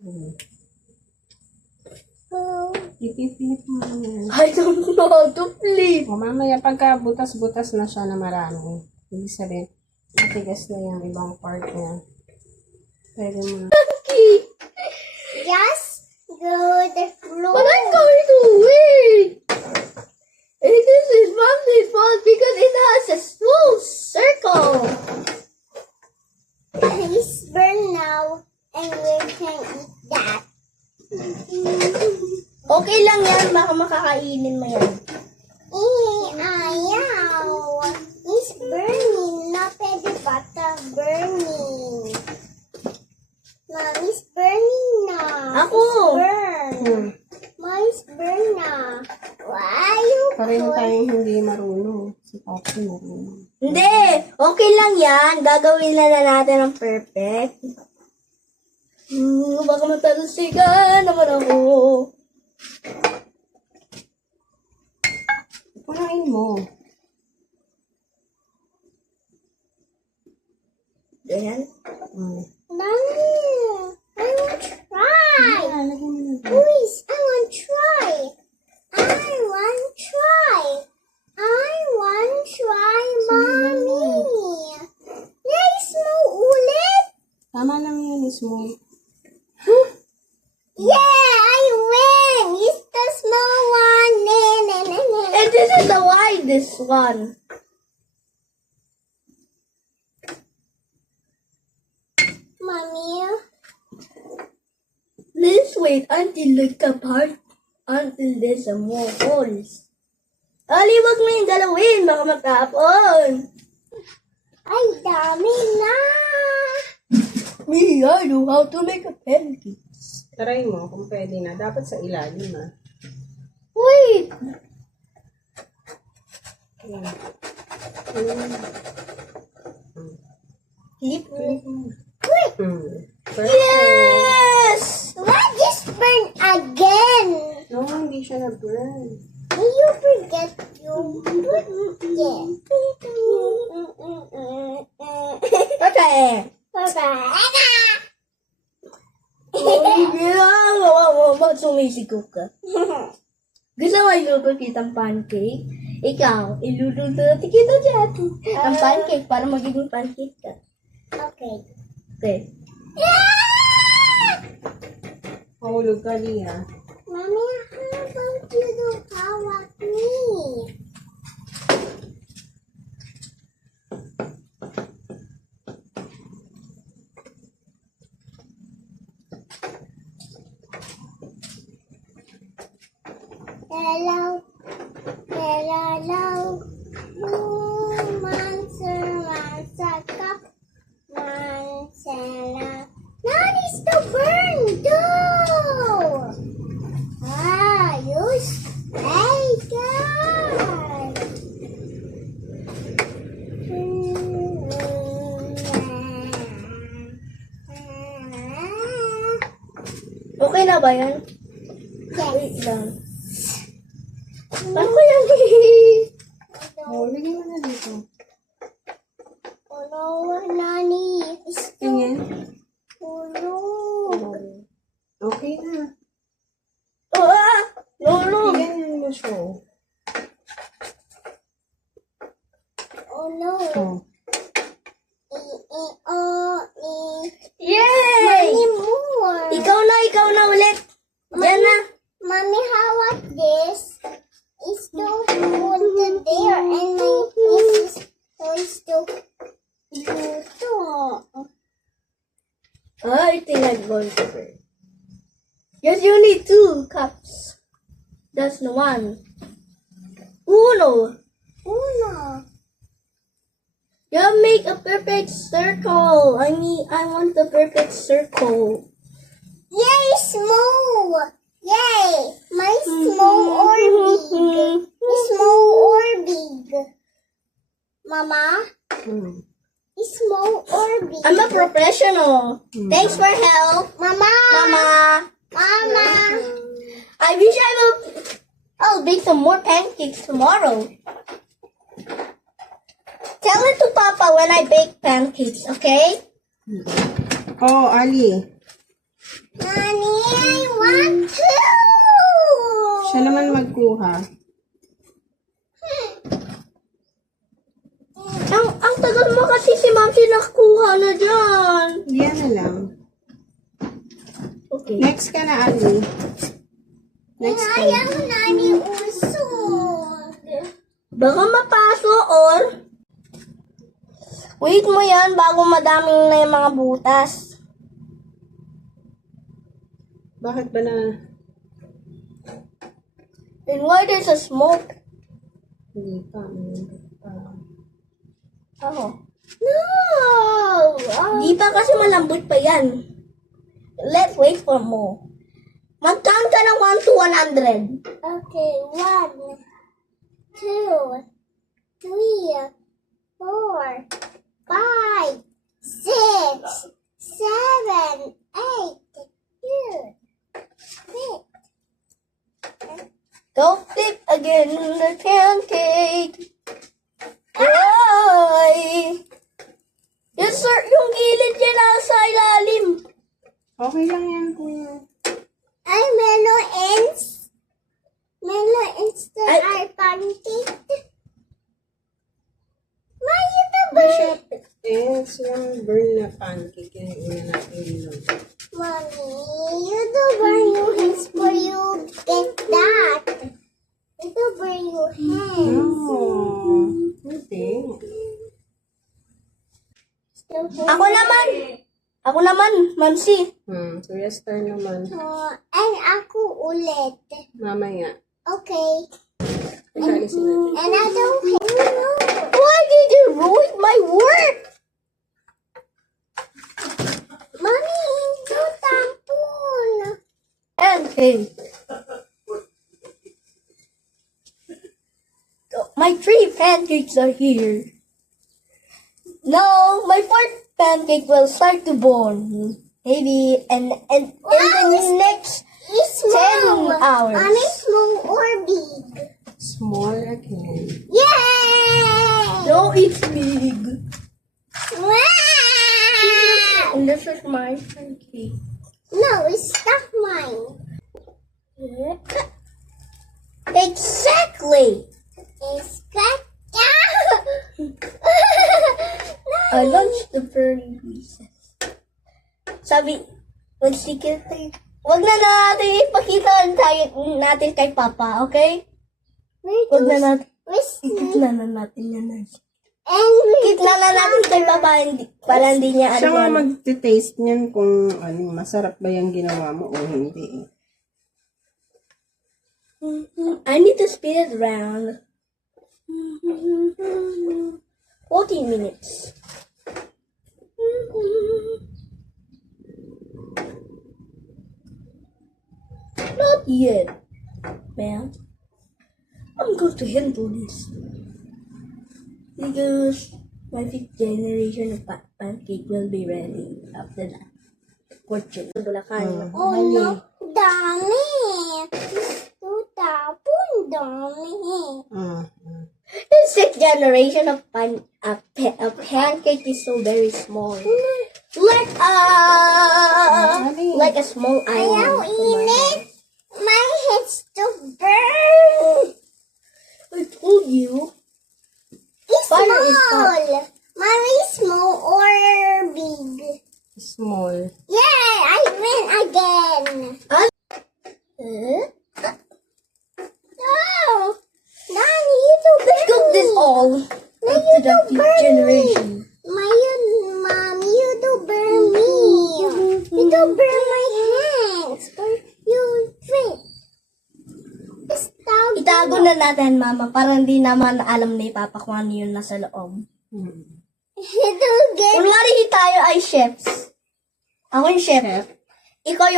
Hmm. Ipipilip mo lang yan. I don't know how to flip. O mamaya pagka butas-butas na siya na marami, ibig sabihin, matigas na yung ibang part niya. Pwede mo na. Just go the floor. But I'm going to win. And this is Mom's fault because it has a small circle. It's burn now, and we can eat that. Okay lang yan, baka makakainin mo yan. Ayaw. It's burning. Not pwede bata burning. Mommy's burning na. Ako. Burn. Mommy's burn na. Why you Pareho tayong hindi marunong. Si Papi marunong. Hindi, okay lang yan. Gagawin na natin ng perfect. Baka matalsikan naman ako. Kunain mo. Ganyan. Hmm. Mommy, I want to try. Ah, lagyan mo na. Please, I want to try. I want to try. I want to try, Mommy. Yes, mo ulit. Tama lang yun, small. Yeah, I win. It's the small one. And this is the widest one. Mommy, Let's wait until the apart. Until there's some more holes. Ali, wag mo yung galawin. Baka matapon. ay dami na. Me, I know how to make a pancake. Try mo kung pwede na. Dapat sa ilalim, ah. Wait. Ayan. Flip. Wait, Perfect. Yes! why just burn again? No, hindi siya na-burn. Will you forget you put yeah. Okay. Sumisigaw ka. Gusto mo iluto kitang pancake? Ikaw, iluluto kita dyan. Ang pancake para magiging pancake ka. Okay. Okay. Mahulog ka, Lia. Mommy, how about you don't hawak me? Hello, hello, monster, cup, monster. Now it's the burn, do! Use, hey, God! Okay na ba yan? Wait Yes. lang. Paano ko yan? Oh, lagyan mo na dito. Oh no, Nani. Tingin. Oh no. Okay na. Ah! No, no. Ganyan mo siya. Oh no. Oh. Yay! Mommy, more. Ikaw na ulit. Diyan na. Mommy, how about this? It's still put it there and my niece is still dito. I think I'm going to burn. Yes, you need 2 cups. That's the one. Uno. Uno. You make a perfect circle. I want the perfect circle. Yay, small. Yay. My small or big? Small or big? Mama? Small or big? I'm a professional. Thanks for help, Mama. Mama. Mama. I wish I'll bake some more pancakes tomorrow. Tell it to Papa when I bake pancakes, okay? Oh, Ali. Mommy, I want to. Siya naman magkuha. Ang tagal mo kasi si Mamsi nakuha na dyan. Yan na lang. Okay. Next ka na, Ali. Next ka. Ayaw nani usog. Baka mapaso or... Wait mo yan bago madaming na yung mga butas. Bakit ba na And why there's a smoke? hindi pa? Ako. No. Di pa kasi malambot pa yan. Let's wait for more. Mag-count ka ng 1 to 100. Okay, 1, 2, 3, 4, 5, 6, 7, 8, 2, 6. Don't flip again the pancake. Ay! Yes, sir. Yung gilid niya nasa ilalim. Okay lang yan, kuya. Ay, Melo ends. Melo ends the Ay. our pancake. Why you the bird? It's yung burn na pancake. Yan yung una natin ginom. Mommy, you the burn your hands for you get that. You the burn your hands. Oh, hindi. Ako naman, Mamsi. Kuya Star naman. And ako ulit. Mamaya. Okay. Kasali sila. And I don't know. Why did you ruin my work? Mommy, ito tampon. And hey. My 3 pancakes are here. Now, my 4th pancake will start to burn. Maybe in the next It's small. 10 hours. Mommy, small or big? Small again. Yay! No, it's big. Wow! And this is my pancake. No, it's not mine. Exactly. It's got I launched the burning pieces. Sabi, magsikit tayo. Wag na natin ipakita natin kay Papa, okay? Wag na natin. Ikitla na natin yan. Ikitla na natin kay Papa para hindi niya Siya nga ano. mag-taste niyan kung masarap ba yung ginawa mo o hindi. I need to spin it around. 14 minutes. Not yet, ma'am. I'm going to handle this. Because my 5th generation of pancake will be ready after that. Fortune. Bulacan. Oh no, dami. Ito tapon, dami. The 6th generation of pancake is so very small. Like a small Ayaw island. init. My head's to burn. I told you. It's Fire is small. Mommy, small or big? Small. Yay, I win again. No. Daddy, you do Let's cook this all up to the 5th generation. Mom, you do burn me. You do burn my hands. You drink. Stop. Itago na natin, Mama, para hindi naman alam ni Papa kung ano yun nasa loob. You do get. Kunwari tayo ay chefs. Ako yung chef. Ikaw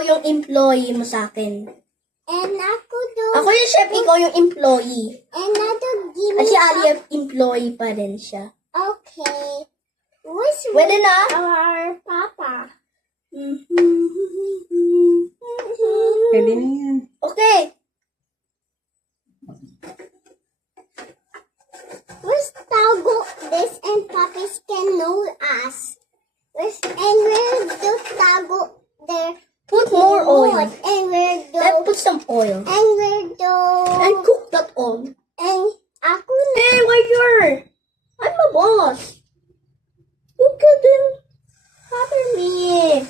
yung employee mo sa akin. And ako do. Ako yung chef, ikaw yung employee. And I do give At me si Ali, employee pa rin siya. Okay. What's Pwede na? our papa? Pwede na yan. Okay. Where's Tago? This and puppies can know us. And there. Put more oil. And where Then do? put some oil. And where do? And cook that oil. And aku na. Hey, why you're? I'm a boss. You couldn't cover me.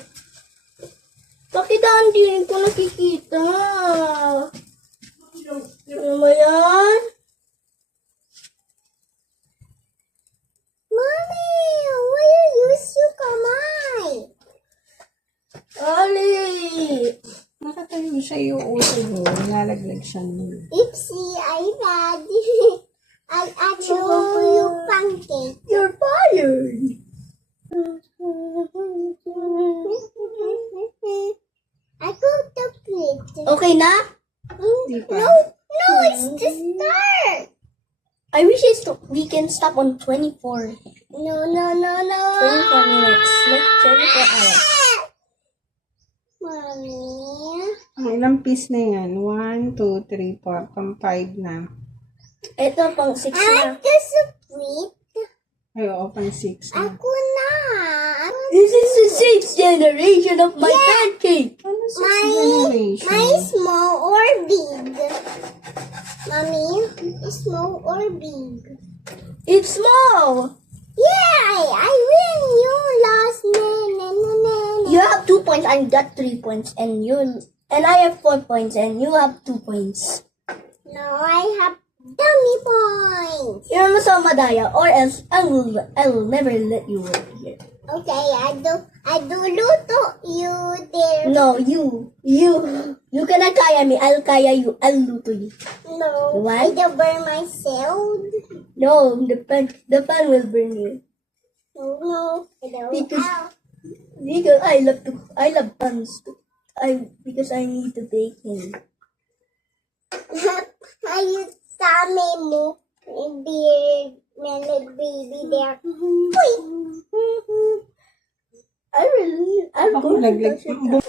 Bakit hindi ko nakikita? Ano ba yan? Mommy, why you use your kamay? Ali! Nakatayo siya yung uso mo. Nilalaglag siya nun. Ipsy, I bad. I actually you pancake. You're fired! I got the plate. Okay na? Di pa. No, it's the start. I wish we can stop on 24. No. 24 minutes. Like 24 hours. Mommy. Ang ilang piece na yan? 1, 2, 3, 4. Pang 5 na. Ito pang 6 I na. like this plate. Ay, oo, pang 6 na. Ako na. This is the 6th generation of my pancake. Ano sa My generation? small or big? Mommy, small or big? It's small. Yeah, I win. You lost. You have 2 points. I got 3 points, and I have 4 points, and you have 2 points. No, I have dummy points. You're masama Daya, or else I will never let you work here. Okay, I do luto you there. No, you cannot kaya me. I'll kaya you. I'll luto you. No, Why? I do burn myself. No, the pan will burn you. No, I don't. Because- Ow. Because I love pans too. Because I need to bake him. you tummy mo, beard, melon baby there. Wait. I'll Ako go to naglag... the